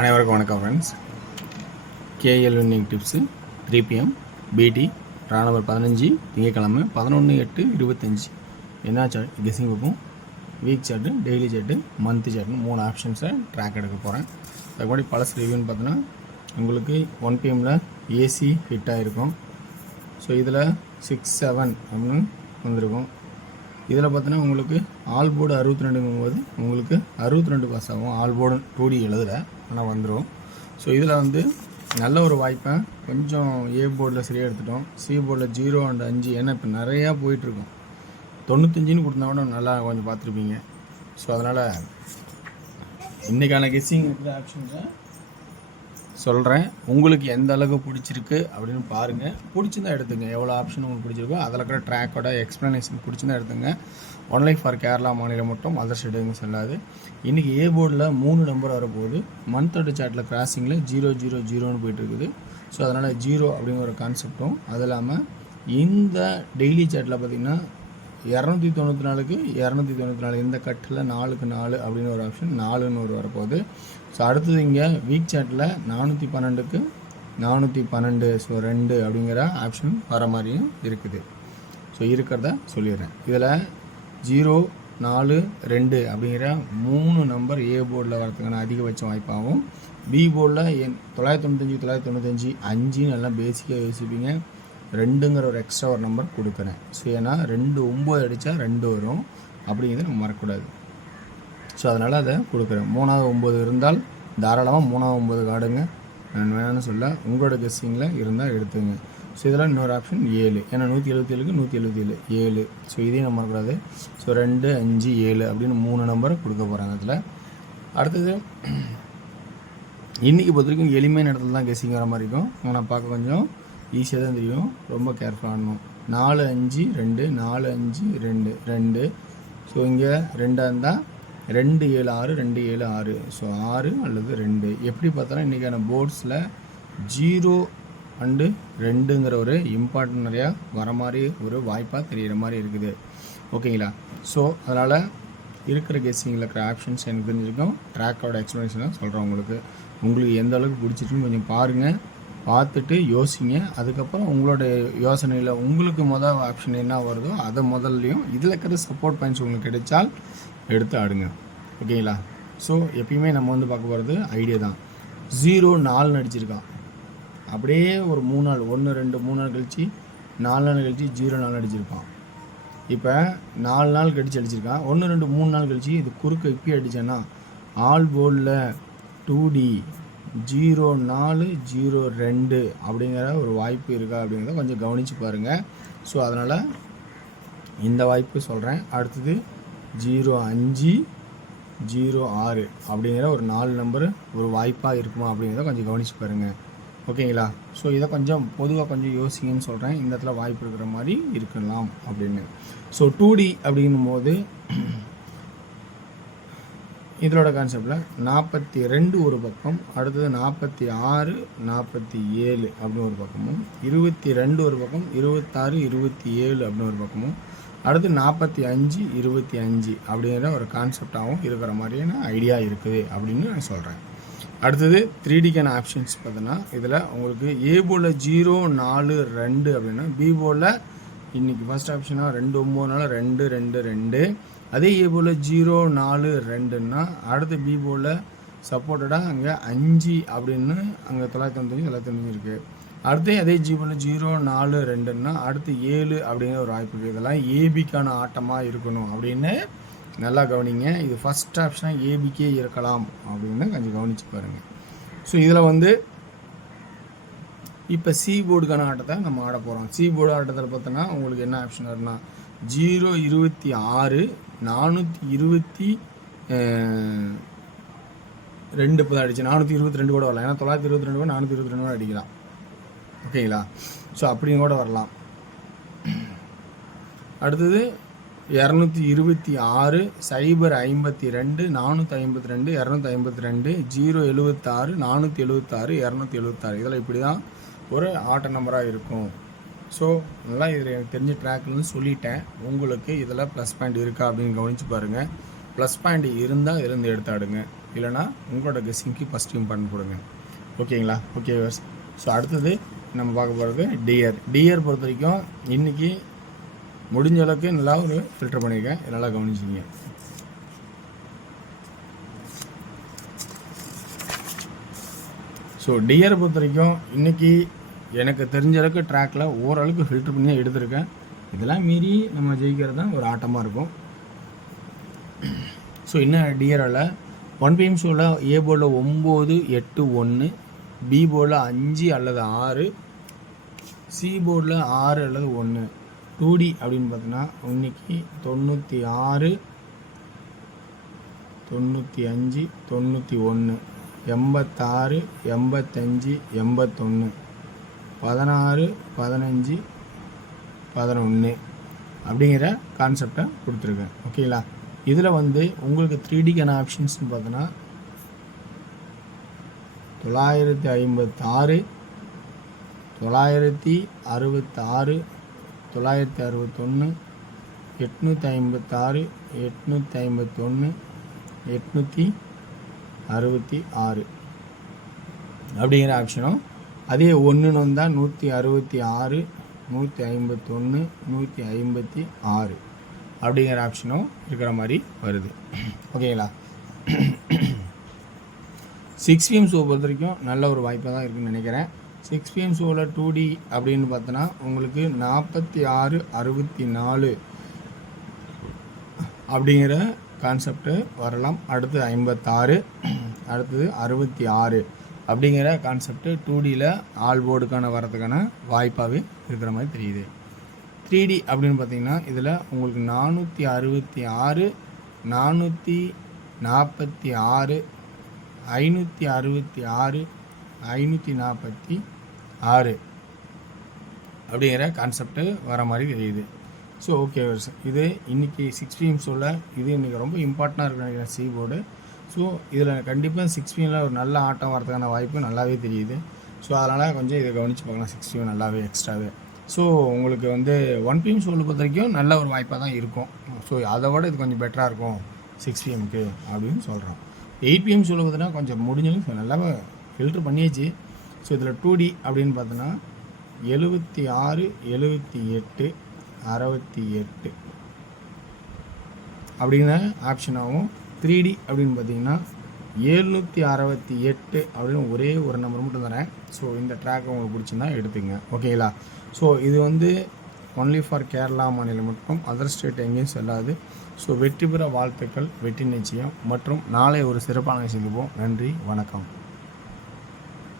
அனைவருக்கும் வணக்கம் friends. KL winning tips 3 PM பிடி நம்பர் 15 திங்கக்கிழமை 11/8/25 என்ன கெஸ்ஸிங் பார்ப்போம். Week chart, daily chart, month சார்ட்னு 3 ஆப்ஷன்ஸை ட்ராக் எடுக்க போகிறேன். அதுக்கு முன்னாடி பழசு ரிவ்யூன்னு பார்த்தோன்னா உங்களுக்கு 1 PMல் ஏசி ஹிட் ஆகிருக்கும். ஸோ இதில் 6-7 அப்படின்னு வந்திருக்கும். இதில் பார்த்தீங்கன்னா உங்களுக்கு ஆல் போர்டு 62ங்கும்போது உங்களுக்கு 62 பாஸ் ஆகும். ஆல் போர்டு 2D எழுதலை, ஆனால் வந்துடும். ஸோ இதில் வந்து நல்ல ஒரு வாய்ப்பை கொஞ்சம் ஏ போர்டில் சரியாக எடுத்துட்டோம். சி போர்டில் 0 and 5 ஏன்னா இப்போ நிறையா போயிட்டுருக்கோம். 95ன்னு கொடுத்தா கூட நல்லா கொஞ்சம் பார்த்துருப்பீங்க. ஸோ அதனால் இன்றைக்கான கெஸ்ஸிங் இருக்கிற ஆப்ஷன்ஸை சொல்கிறேன். உங்களுக்கு எந்த அளவுக்கு பிடிச்சிருக்கு அப்படின்னு பாருங்கள். பிடிச்சிருந்தா எடுத்துங்க. எவ்வளோ ஆப்ஷன் உங்களுக்கு பிடிச்சிருக்கோ அதில் இருக்கிற ட்ராக்கோட எக்ஸ்ப்ளனேஷன் பிடிச்சிருந்தா எடுத்துங்க. ஒன்லி ஃபார் கேரளா மாநிலம் மட்டும், அதர் ஸ்டேட்டுங்க செல்லாது. இன்றைக்கி ஏ போர்டில் 3 நம்பர் வரப்போகுது. மந்தோட சார்ட்டில் கிராசிங்கில் 0-0-0ன்னு போயிட்டுருக்குது. ஸோ அதனால் 0 அப்படிங்கிற ஒரு கான்செப்டும், அது இல்லாமல் இந்த டெய்லி சார்ட்டில் பார்த்திங்கன்னா 294க்கு 294 இந்த கட்டில் 4க்கு 4 அப்படின்னு ஒரு ஆப்ஷன் 4ன்னு ஒரு வரப்போகுது. ஸோ அடுத்தது இங்கே வீக் சார்ட்டில் 412க்கு 412 ஸோ 2 அப்படிங்கிற ஆப்ஷன் வர மாதிரியும் இருக்குது. ஸோ இருக்கிறத சொல்லிடுறேன். இதில் 0-4-2 அப்படிங்கிற 3 நம்பர் ஏ போர்டில் வரதுக்கான அதிகபட்ச வாய்ப்பாகவும், பி போர்டில் 995 5 நல்லா பேசிக்காக யோசிப்பீங்க. 2ங்கிற ஒரு எக்ஸ்ட்ரா ஒரு நம்பர் கொடுக்குறேன். ஸோ ஏன்னா 2 9 அடித்தா 2 வரும் அப்படிங்கிறது நம்ம மறக்கக்கூடாது. ஸோ அதனால் அதை கொடுக்குறேன். 3வது 9 இருந்தால் தாராளமாக 3வது 9 காடுங்க. நான் வேணும்னு சொல்ல, உங்களோட கெஸ்ஸிங்கில் இருந்தால் எடுத்துங்க. ஸோ இதெல்லாம் இன்னொரு ஆப்ஷன் 7, ஏன்னா 177க்கு 177 7. ஸோ இதையும் நம்ம மறக்கக்கூடாது. ஸோ 2 5 7 அப்படின்னு 3 நம்பரை கொடுக்க போகிறாங்க. அதில் அடுத்தது இன்றைக்கி பொறுத்த வரைக்கும் எளிமையான இடத்துல தான் கெஸ்ஸிங் வர மாதிரி இருக்கும். ஆனால் பார்க்க கொஞ்சம் ஈஸியாக தான் தெரியும். ரொம்ப கேர்ஃபுல்லாக ஆடணும். 4-5-2 4-5-2 2. ஸோ இங்கே 2 இருந்தால் 2-7-6 2-7-6. ஸோ 6 அல்லது 2 எப்படி பார்த்தாலும் இன்றைக்கான போர்ட்ஸில் 0 and 2ங்கிற ஒரு இம்பார்ட்டன்ட் நிறையா வர மாதிரி ஒரு வாய்ப்பாக தெரிகிற மாதிரி இருக்குது. ஓகேங்களா? ஸோ அதனால் இருக்கிற கெஸ்ஸிங்கில் இருக்கிற ஆப்ஷன்ஸ் எனக்கு தெரிஞ்சிருக்கும். ட்ராக்கோட எக்ஸ்ப்ளனேஷனாக சொல்கிறேன். உங்களுக்கு எந்த அளவுக்கு பிடிச்சிருக்குன்னு கொஞ்சம் பாருங்கள். பார்த்துட்டு யோசிங்க. அதுக்கப்புறம் உங்களோட யோசனையில் உங்களுக்கு மொதல் ஆப்ஷன் என்ன வருதோ அதை முதல்லையும் இதில் இருக்கிற சப்போர்ட் பாயிண்ட்ஸ் உங்களுக்கு கிடைச்சால் எடுத்து ஆடுங்க. ஓகேங்களா? ஸோ எப்பயுமே நம்ம வந்து பார்க்க போகிறது ஐடியா தான். 0-4 அடிச்சிருக்கான். அப்படியே ஒரு 3 நாள் 1 2 3 நாள் கழிச்சு 4 நாள் கழிச்சு 0-4 அடிச்சிருக்கான். இப்போ 4 நாள் கழிச்சு அடிச்சிருக்கான். 1 2 3 நாள் கழிச்சு இது குறுக்க இப்படி அடித்தேன்னா ஆல் போர்டில் 2D 0-4-0-2 அப்படிங்கிற ஒரு வாய்ப்பு இருக்கா அப்படிங்கிறத கொஞ்சம் கவனித்து பாருங்கள். ஸோ அதனால் இந்த வாய்ப்பு சொல்கிறேன். அடுத்தது 0-5-0-6 அப்படிங்கிற ஒரு 4 நம்பர் ஒரு வாய்ப்பாக இருக்குமா அப்படிங்கிறத கொஞ்சம் கவனித்து பாருங்கள். ஓகேங்களா? ஸோ இதை கொஞ்சம் பொதுவாக கொஞ்சம் யோசிங்கன்னு சொல்கிறேன். இந்த இடத்துல வாய்ப்பு இருக்கிற மாதிரி இருக்கலாம் அப்படின்னு. ஸோ 2D அப்படிங்கும் போது இதோட கான்செப்டில் 42 ஒரு பக்கம், அடுத்தது 46 47 அப்படின்னு ஒரு பக்கமும், 22 ஒரு பக்கம், 26 27 அப்படின்னு ஒரு பக்கமும், அடுத்து 45 25 அப்படிங்கிற ஒரு கான்செப்டாகவும் இருக்கிற மாதிரியான ஐடியா இருக்குது அப்படின்னு நான் சொல்கிறேன். அடுத்தது 3Dக்கான ஆப்ஷன்ஸ் பார்த்தோன்னா இதில் உங்களுக்கு ஏ போர்டில் 0-4-2 அப்படின்னா, பி போர்டில் இன்றைக்கி ஃபஸ்ட் ஆப்ஷனாக 2-9 2-2-2. அதே ஏ போர்டில் 0-4-2ன்னா அடுத்து பி போர்டில் சப்போர்ட்டடாக அங்கே 5 அப்படின்னு அங்கே 995 இருக்குது. அடுத்து அதே ஜி போர்டில் 0-4-2ன்னா அடுத்து 7 அப்படிங்கிற ஒரு வாய்ப்பு இருக்குது. இதெல்லாம் ஏபிக்கான ஆட்டமாக இருக்கணும் அப்படின்னு நல்லா கவனிங்க. இது ஃபஸ்ட் ஆப்ஷனாக ஏபிக்கே இருக்கலாம் அப்படின்னு கொஞ்சம் கவனித்து பாருங்கள். ஸோ இதில் வந்து இப்போ சி போர்டுக்கான ஆட்டத்தை நம்ம ஆட போகிறோம். சி போர்டு ஆட்டத்தில் பார்த்தோன்னா உங்களுக்கு என்ன ஆப்ஷன் வரும்னா 0-26 422 இப்போ தான் அடிச்சு 422 கூட வரலாம். ஏன்னா 922 கூட 422 கூட அடிக்கலாம். ஓகேங்களா? ஸோ அப்படியும் கூட வரலாம். அடுத்தது 226 052 452 252 076 476 276 இதெல்லாம் இப்படி தான் ஒரு ஆட்ட நம்பராக இருக்கும். ஸோ நல்லா இதில் எனக்கு தெரிஞ்ச ட்ராக்லன்னு சொல்லிட்டேன். உங்களுக்கு இதில் ப்ளஸ் பாயிண்ட் இருக்கா அப்படின்னு கவனித்து பாருங்கள். ப்ளஸ் பாயிண்ட் இருந்தால் இருந்து எடுத்தாடுங்க. இல்லைனா உங்களோட கெஸ்ஸிங்க்கு ஃபஸ்ட்டு இம்பார்ட்டன்ட் கொடுங்க. ஓகேங்களா? Okay viewers. ஸோ அடுத்தது நம்ம பார்க்க போகிறது டியர் பொறுத்த வரைக்கும் இன்றைக்கி முடிஞ்ச அளவுக்கு நல்லா ஒரு ஃபில்டர் பண்ணியிருக்கேன். நல்லா கவனிச்சிங்க. ஸோ டியரை பொறுத்த வரைக்கும் இன்றைக்கி எனக்கு தெரிஞ்ச அளவுக்கு ட்ராக்கில் ஓரளவுக்கு ஃபில்டர் பண்ணி தான் எடுத்திருக்கேன். இதெல்லாம் மீறி நம்ம ஜெயிக்கிறது தான் ஒரு ஆட்டமாக இருக்கும். ஸோ இன்னும் டியரில் 1 PM ஷோவில் ஏ போர்டில் 9, 8, 1, பி போர்டில் 5 அல்லது 6, சி போர்டில் 6 அல்லது 1. 2D அப்படின்னு பார்த்தோன்னா இன்னைக்கு 96, 95, 91, 86, 85, 81, 16, 15, 11 அப்படிங்கிற கான்செப்டை கொடுத்துருக்கேன். ஓகேங்களா? இதில் வந்து உங்களுக்கு 3Dக்கான ஆப்ஷன்ஸ்னு பார்த்தோன்னா 956, 966, 961, 856, 851, 866 அப்படிங்கிற ஆப்ஷனும், அதே ஒன்றுன்னு வந்தால் 166, 151, 156 அப்படிங்கிற ஆப்ஷனும் இருக்கிற மாதிரி வருது. ஓகேங்களா? 6 PM ஷோ பொறுத்த வரைக்கும் நல்ல ஒரு வாய்ப்பாக தான் இருக்குதுன்னு நினைக்கிறேன். 6 PM ஷோவில் 2D அப்படின்னு பார்த்தோன்னா உங்களுக்கு 46, 64 அப்படிங்கிற கான்செப்டு வரலாம். அடுத்து 56, அடுத்தது 66 அப்படிங்கிற கான்செப்டு 2Dயில் ஆல் போர்டுக்கான வரதுக்கான வாய்ப்பாகவே இருக்கிற மாதிரி தெரியுது. 3D அப்படின்னு பார்த்தீங்கன்னா இதில் உங்களுக்கு 466, 446, 566, 546 அப்படிங்கிற கான்செப்டு வர மாதிரி தெரியுது. ஸோ ஓகே இது இன்றைக்கி 6 PM ஷோவில் இது இன்றைக்கி ரொம்ப இம்பார்ட்டண்ட்டாக இருக்குன்னு நினைக்கிறேன் சி போர்டு. ஸோ இதில் கண்டிப்பாக 6 PMல ஒரு நல்ல ஆட்டம் வரதுக்கான வாய்ப்பு நல்லாவே தெரியுது. ஸோ அதனால் கொஞ்சம் இதை கவனித்து பார்க்கலாம். 6 PM நல்லாவே எக்ஸ்ட்ராவே. ஸோ உங்களுக்கு வந்து 1 PM ஷோவில் பொறுத்த வரைக்கும் நல்ல ஒரு வாய்ப்பாக தான் இருக்கும். ஸோ அதை விட இது கொஞ்சம் பெட்டராக இருக்கும் 6 PMக்கு அப்படின்னு சொல்கிறோம். 8 PM ஷோவில் பார்த்தீங்கன்னா கொஞ்சம் முடிஞ்சாலும் நல்லாவே ஃபில்ட்ரு பண்ணியாச்சு. ஸோ இதில் 2D அப்படின்னு பார்த்தோன்னா 76, 78, 68 அப்படிங்கிற ஆப்ஷனாகவும், 3D அப்படின்னு பார்த்தீங்கன்னா 768 அப்படின்னு ஒரே ஒரு நம்பர் மட்டும் தரேன். ஸோ இந்த ட்ராக் உங்களுக்கு பிடிச்சிருந்தா எடுத்துங்க. ஓகேங்களா? ஸோ இது வந்து ஒன்லி ஃபார் கேரளா மாநிலம் மட்டும், அதர் ஸ்டேட் எங்கேயும் செல்லாது. ஸோ வெற்றி பெற வாழ்த்துக்கள், வெற்றி நிச்சயம். மற்றும் நாளை ஒரு சிறப்பான சந்திப்போம். நன்றி, வணக்கம்.